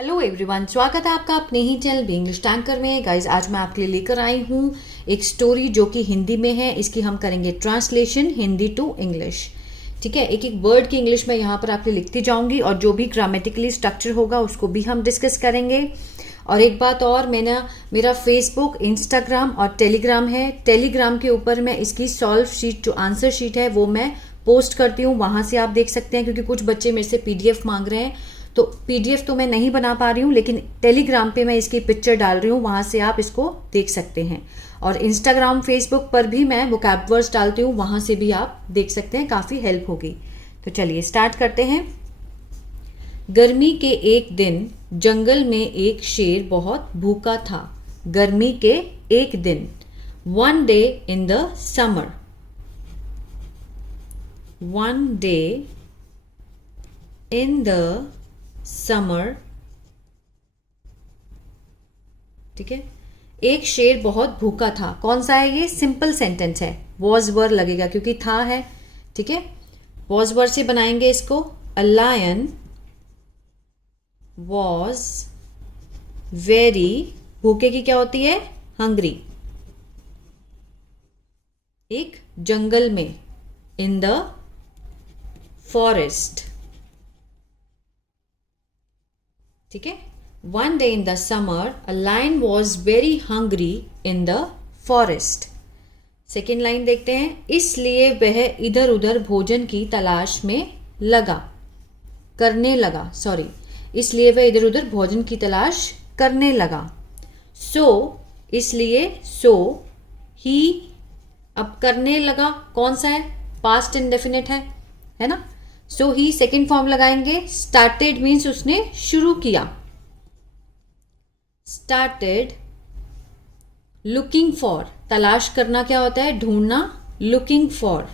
Hello everyone, स्वागत है आपका अपने ही चैनल बी इंग्लिश टैंकर में। गाइज, आज मैं आपके लिए लेकर आई हूँ एक स्टोरी जो कि हिंदी में है। इसकी हम करेंगे ट्रांसलेशन हिंदी टू इंग्लिश। ठीक है, एक एक वर्ड की इंग्लिश में यहाँ पर आपके लिखती जाऊंगी और जो भी ग्रामेटिकली स्ट्रक्चर होगा उसको भी हम डिस्कस करेंगे। और एक बात और, मेरा फेसबुक, इंस्टाग्राम और टेलीग्राम है। टेलीग्राम के ऊपर मैं इसकी सॉल्व शीट, जो आंसर शीट है, वो मैं पोस्ट करती हूँ। वहाँ से आप देख सकते हैं, क्योंकि कुछ बच्चे मेरे से पीडीएफ मांग रहे हैं, तो पीडीएफ तो मैं नहीं बना पा रही हूँ, लेकिन टेलीग्राम पे मैं इसकी पिक्चर डाल रही हूँ, वहाँ से आप इसको देख सकते हैं। और इंस्टाग्राम, फेसबुक पर भी मैं वोकैब वर्ड्स डालती हूँ, वहाँ से भी आप देख सकते हैं, काफ़ी हेल्प होगी। तो चलिए स्टार्ट करते हैं। गर्मी के एक दिन जंगल में एक शेर बहुत भूखा था। गर्मी के एक दिन, one day in the summer. One day in the summer. ठीक है, एक शेर बहुत भूखा था। कौन सा है ये? सिंपल सेंटेंस है, वॉज वर लगेगा क्योंकि था है। ठीक है, वॉज वर से बनाएंगे इसको। अ लायन वॉज वेरी, भूखे की क्या होती है? हंग्री। एक जंगल में, इन द फॉरेस्ट। ठीक है, one day in the summer a lion was very hungry in the forest. Second line देखते हैं। इसलिए वह इधर उधर भोजन की तलाश में करने लगा। इसलिए वह इधर उधर भोजन की तलाश करने लगा। इसलिए ही, अब करने लगा कौन सा है? पास्ट इंडेफिनिट है ना। ही सेकेंड फॉर्म लगाएंगे। स्टार्टेड मीन्स उसने शुरू किया। स्टार्टेड लुकिंग फॉर, तलाश करना क्या होता है? ढूंढना, लुकिंग फॉर।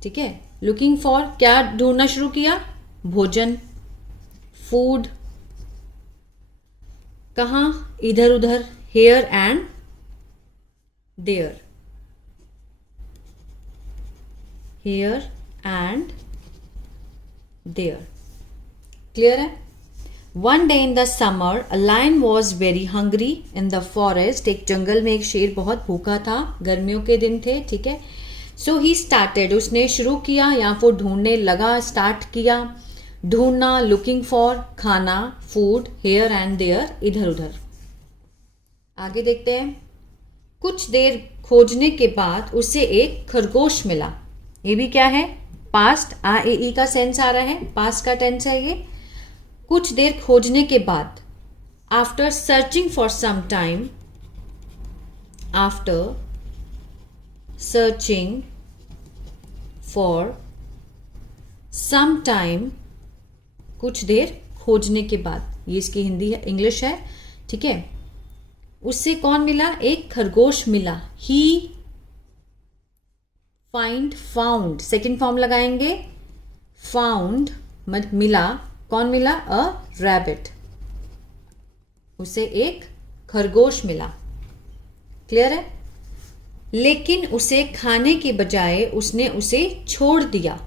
ठीक है, लुकिंग फॉर, क्या ढूंढना शुरू किया? भोजन, फूड। कहाँ? इधर उधर, here and there. Here and there. Clear है? One day in the summer a lion was very hungry in the forest. एक जंगल में एक शेर बहुत भूखा था, गर्मियों के दिन थे। ठीक है, ही स्टार्टेड, उसने शुरू किया, या फिर ढूंढने लगा, स्टार्ट किया। ढूंढना, लुकिंग फॉर, खाना, फूड, हेयर एंड देयर, इधर उधर। आगे देखते हैं। कुछ देर खोजने के बाद उसे एक खरगोश मिला। ये भी क्या है? पास्ट, आ ए ई का सेंस आ रहा है, पास्ट का टेंस है ये। कुछ देर खोजने के बाद, after searching for some time, after searching for some time, कुछ देर खोजने के बाद, ये इसकी हिंदी है, इंग्लिश है। ठीक है, उससे कौन मिला? एक खरगोश मिला। ही फाइंड, फाउंड, सेकेंड फॉर्म लगाएंगे। फाउंड मिला, कौन मिला? A rabbit. उसे एक खरगोश मिला। क्लियर है? लेकिन उसे खाने के बजाय उसने उसे छोड़ दिया।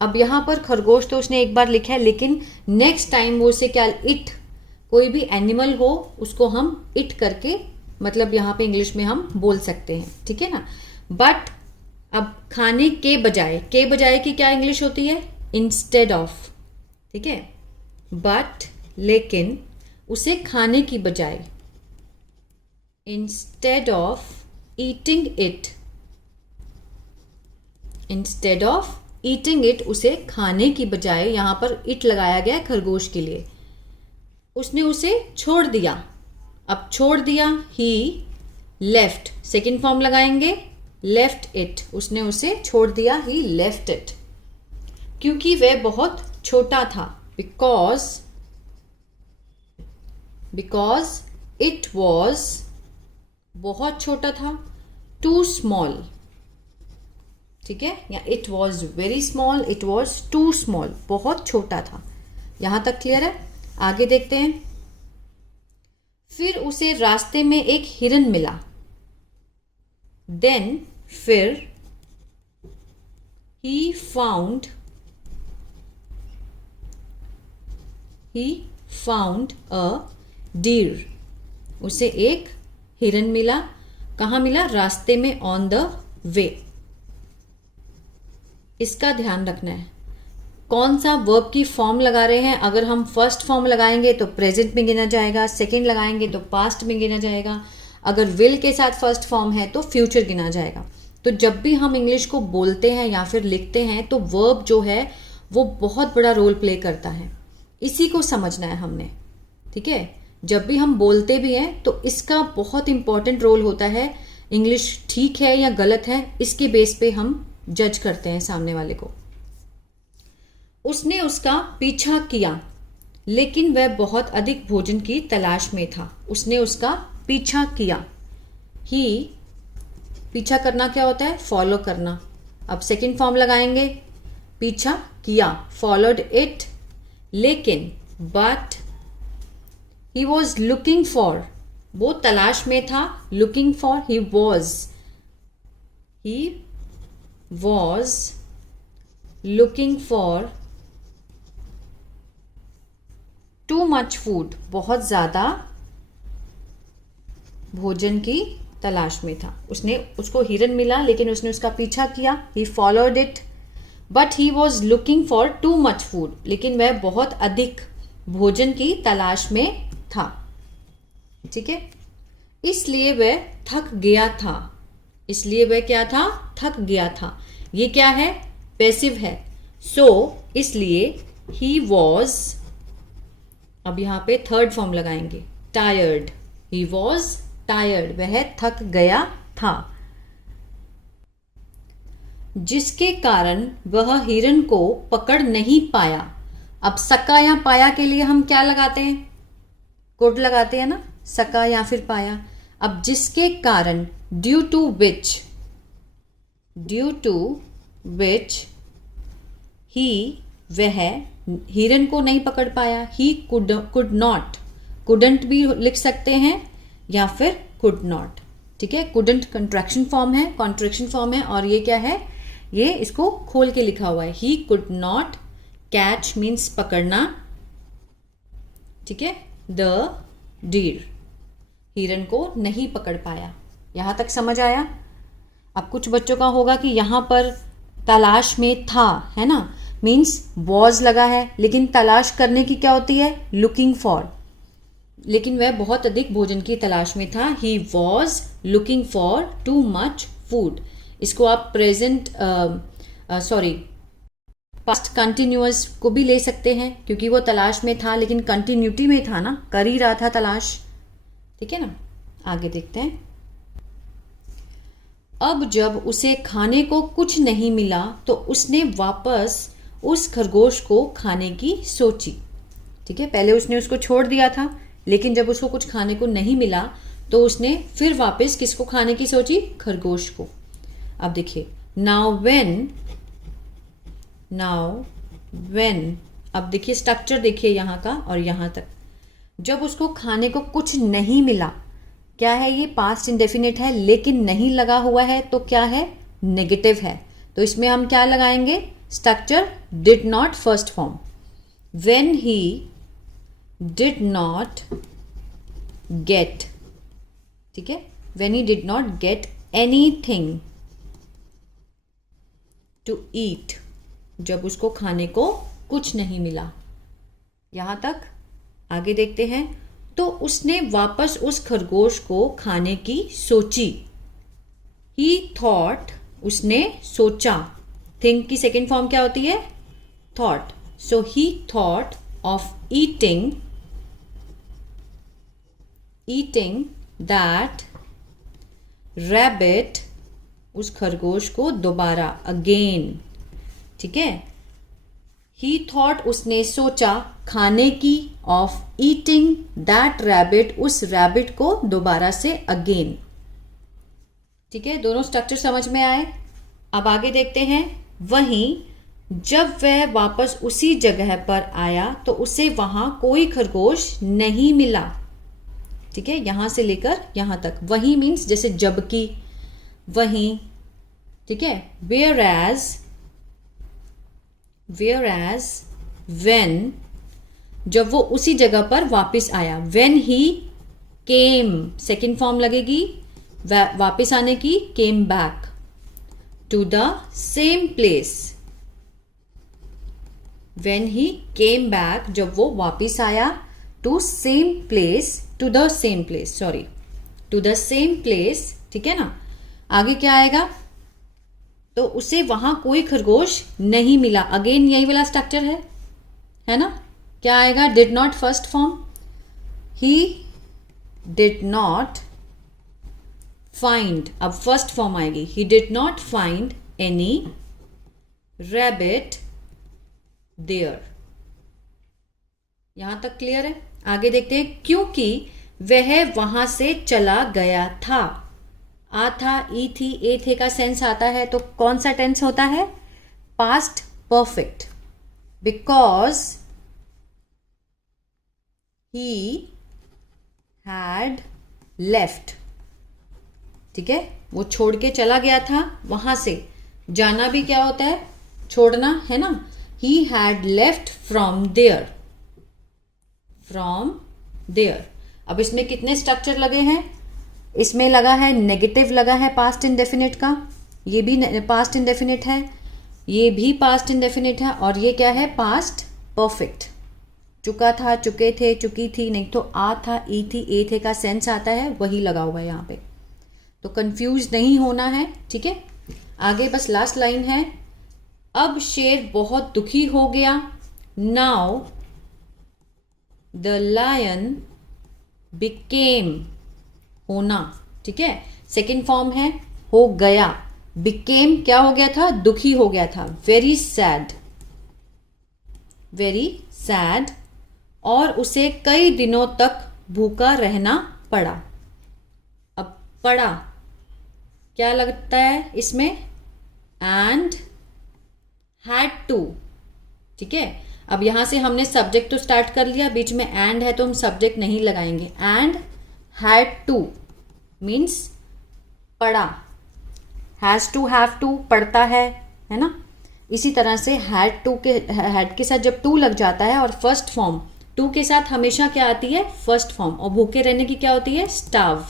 अब यहां पर खरगोश तो उसने एक बार लिखा है, लेकिन नेक्स्ट टाइम वो उसे क्या, इट, कोई भी एनिमल हो उसको हम इट करके, मतलब यहां पे इंग्लिश में हम बोल सकते हैं। ठीक है ना। बट अब खाने के बजाय की क्या इंग्लिश होती है? Instead of. ठीक है, बट, लेकिन, उसे खाने की बजाय, instead of eating it, instead of eating it, उसे खाने की बजाय, यहां पर इट लगाया गया खरगोश के लिए, उसने उसे छोड़ दिया। अब छोड़ दिया, ही लेफ्ट, सेकेंड फॉर्म लगाएंगे, लेफ्ट इट, उसने उसे छोड़ दिया, ही लेफ्ट इट, क्योंकि वह बहुत छोटा था। बिकॉज इट वॉज, बहुत छोटा था, टू स्मॉल। ठीक है, या it was very small, it was too small, बहुत छोटा था। यहां तक क्लियर है? आगे देखते हैं। फिर उसे रास्ते में एक हिरन मिला। देन, फिर, he found he found a deer, उसे एक हिरन मिला। कहाँ मिला? रास्ते में, ऑन द वे। इसका ध्यान रखना है कौन सा वर्ब की फॉर्म लगा रहे हैं। अगर हम फर्स्ट फॉर्म लगाएंगे तो प्रेजेंट में गिना जाएगा, सेकंड लगाएंगे तो पास्ट में गिना जाएगा, अगर विल के साथ फर्स्ट फॉर्म है तो फ्यूचर गिना जाएगा। तो जब भी हम इंग्लिश को बोलते हैं या फिर लिखते हैं तो वर्ब जो है वो बहुत बड़ा रोल प्ले करता है। इसी को समझना है हमने, ठीक है। जब भी हम बोलते भी हैं तो इसका बहुत इंपॉर्टेंट रोल होता है। इंग्लिश ठीक है या गलत है इसके बेस पे हम जज करते हैं सामने वाले को। उसने उसका पीछा किया लेकिन वह बहुत अधिक भोजन की तलाश में था। उसने उसका पीछा किया। ही, पीछा करना क्या होता है? फॉलो करना। अब सेकंड फॉर्म लगाएंगे, पीछा किया, फॉलोड इट। लेकिन but he was looking for, वो तलाश में था। Looking for, he was looking for too much food, बहुत ज्यादा भोजन की तलाश में था। उसको हिरन मिला लेकिन उसने उसका पीछा किया। He followed it but he was looking for too much food, लेकिन वह बहुत अधिक भोजन की तलाश में था, ठीक है। इसलिए वह थक गया था। इसलिए वह क्या था? थक गया था। ये क्या है? पैसिव है। सो इसलिए ही वॉज, अब यहां पे थर्ड फॉर्म लगाएंगे, टायर्ड। ही वॉज टायर्ड, वह थक गया था। जिसके कारण वह हिरन को पकड़ नहीं पाया। अब सका या पाया के लिए हम क्या लगाते हैं? कुड लगाते हैं ना, सका या फिर पाया। अब जिसके कारण, ड्यू टू विच ही, वह हिरन को नहीं पकड़ पाया। ही कुड नॉट, कुडंट भी लिख सकते हैं या फिर कुड नॉट, ठीक है। कुडंट कंट्रैक्शन फॉर्म है, कॉन्ट्रैक्शन फॉर्म है, और ये क्या है? ये इसको खोल के लिखा हुआ है। He could not catch means पकड़ना, ठीक है। द डीर, हिरन को नहीं पकड़ पाया। यहां तक समझ आया? अब कुछ बच्चों का होगा कि यहां पर तलाश में था, है ना, मीन्स वॉज लगा है, लेकिन तलाश करने की क्या होती है? Looking for. लेकिन वह बहुत अधिक भोजन की तलाश में था। He was looking for too much food. इसको आप प्रेजेंट पास्ट कंटिन्यूअस को भी ले सकते हैं, क्योंकि वो तलाश में था लेकिन कंटिन्यूटी में था ना, कर ही रहा था तलाश, ठीक है ना। आगे देखते हैं। अब जब उसे खाने को कुछ नहीं मिला तो उसने वापस उस खरगोश को खाने की सोची, ठीक है। पहले उसने उसको छोड़ दिया था, लेकिन जब उसको कुछ खाने को नहीं मिला तो उसने फिर वापस किसको खाने की सोची? खरगोश को। अब देखिए, नाउ व्हेन, अब देखिए स्ट्रक्चर देखिए यहाँ का और यहाँ तक। जब उसको खाने को कुछ नहीं मिला, क्या है ये? पास्ट इंडेफिनिट है, लेकिन नहीं लगा हुआ है तो क्या है? नेगेटिव है। तो इसमें हम क्या लगाएंगे? Structure did not, first form. When he did not get, ठीक है, when he did not get anything to eat, जब उसको खाने को कुछ नहीं मिला। यहां तक आगे देखते हैं। तो उसने वापस उस खरगोश को खाने की सोची। ही थॉट, उसने सोचा। थिंक की सेकेंड फॉर्म क्या होती है? Thought. So he thought of eating that rabbit, उस खरगोश को दोबारा, अगेन, ठीक है। ही थॉट, उसने सोचा, खाने की, ऑफ ईटिंग दैट रैबिट, उस रैबिट को दोबारा से, अगेन, ठीक है। दोनों स्ट्रक्चर समझ में आए। अब आगे देखते हैं। वहीं जब वह वापस उसी जगह पर आया तो उसे वहां कोई खरगोश नहीं मिला, ठीक है। यहां से लेकर यहां तक, वहीं मीन्स जैसे जबकि, वहीं, ठीक है। whereas when जब वो उसी जगह पर वापस आया। When he came, second form लगेगी वापस आने की, came back to the same place. When he came back, जब वो वापस आया, to same place, to the same place, sorry, to the same place, ठीक है ना। आगे क्या आएगा, तो उसे वहां कोई खरगोश नहीं मिला। अगेन यही वाला स्ट्रक्चर है ना। क्या आएगा, did not first form, he did not find, अब फर्स्ट फॉर्म आएगी, he did not find any rabbit there. यहां तक क्लियर है। आगे देखते हैं, क्योंकि वह वहां से चला गया था। आ था, ई थी, ए थे का सेंस आता है, तो कौन सा टेंस होता है, past perfect, because he had left, ठीक है, वो छोड़ के चला गया था वहां से। जाना भी क्या होता है, छोड़ना, है ना। He had left from there, from there. अब इसमें कितने स्ट्रक्चर लगे हैं, इसमें लगा है नेगेटिव, लगा है पास्ट इंडेफिनिट का, ये भी पास्ट इंडेफिनिट है, ये भी पास्ट इंडेफिनिट है, और ये क्या है, पास्ट परफेक्ट। चुका था, चुके थे, चुकी थी नहीं, तो आ था, ई थी, ए थे का सेंस आता है, वही लगा हुआ है यहाँ पे, तो कंफ्यूज नहीं होना है, ठीक है। आगे बस लास्ट लाइन है, अब शेर बहुत दुखी हो गया। नाउ द लायन बिकेम, होना, ठीक है, सेकेंड फॉर्म है, हो गया। बिकेम क्या हो गया था, दुखी हो गया था। वेरी सैड, वेरी सैड, और उसे कई दिनों तक भूखा रहना पड़ा। अब पड़ा क्या लगता है इसमें, एंड हैड टू, ठीक है। अब यहां से हमने सब्जेक्ट तो स्टार्ट कर लिया, बीच में एंड है तो हम सब्जेक्ट नहीं लगाएंगे। एंड हैड टू मीन्स पढ़ा, हैज टू, हैव टू पढ़ता है ना। इसी तरह से हैड टू के, हैड के साथ जब टू लग जाता है, और फर्स्ट फॉर्म टू के साथ हमेशा क्या आती है, फर्स्ट फॉर्म, और भूखे रहने की क्या होती है, starve,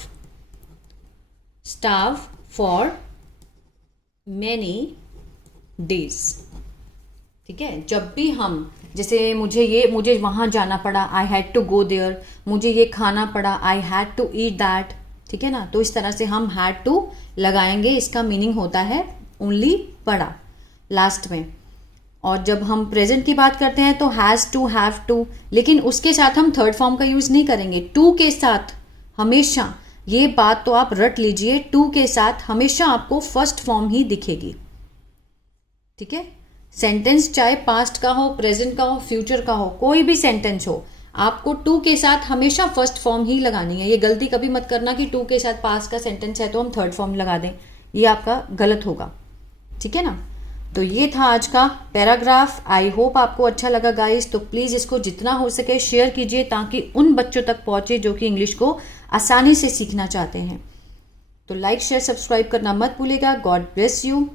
starve for many days, ठीक है। जब भी हम, जैसे मुझे वहां जाना पड़ा, I had to go there, मुझे ये खाना पड़ा, I had to eat that, ठीक है ना। तो इस तरह से हम हैड टू लगाएंगे, इसका मीनिंग होता है ओनली पड़ा लास्ट में। और जब हम प्रेजेंट की बात करते हैं तो हैज टू, हैव टू, लेकिन उसके साथ हम थर्ड फॉर्म का यूज नहीं करेंगे। टू के साथ हमेशा, ये बात तो आप रट लीजिए, टू के साथ हमेशा आपको फर्स्ट फॉर्म ही दिखेगी, ठीक है। सेंटेंस चाहे पास्ट का हो, प्रेजेंट का हो, फ्यूचर का हो, कोई भी सेंटेंस हो, आपको टू के साथ हमेशा फर्स्ट फॉर्म ही लगानी है। ये गलती कभी मत करना कि टू के साथ पास्ट का सेंटेंस है तो हम थर्ड फॉर्म लगा दें, ये आपका गलत होगा, ठीक है ना। तो ये था आज का पैराग्राफ। आई होप आपको अच्छा लगा गाइस, तो प्लीज़ इसको जितना हो सके शेयर कीजिए ताकि उन बच्चों तक पहुंचे जो कि इंग्लिश को आसानी से सीखना चाहते हैं। तो लाइक, शेयर, सब्सक्राइब करना मत भूलिएगा। God bless you.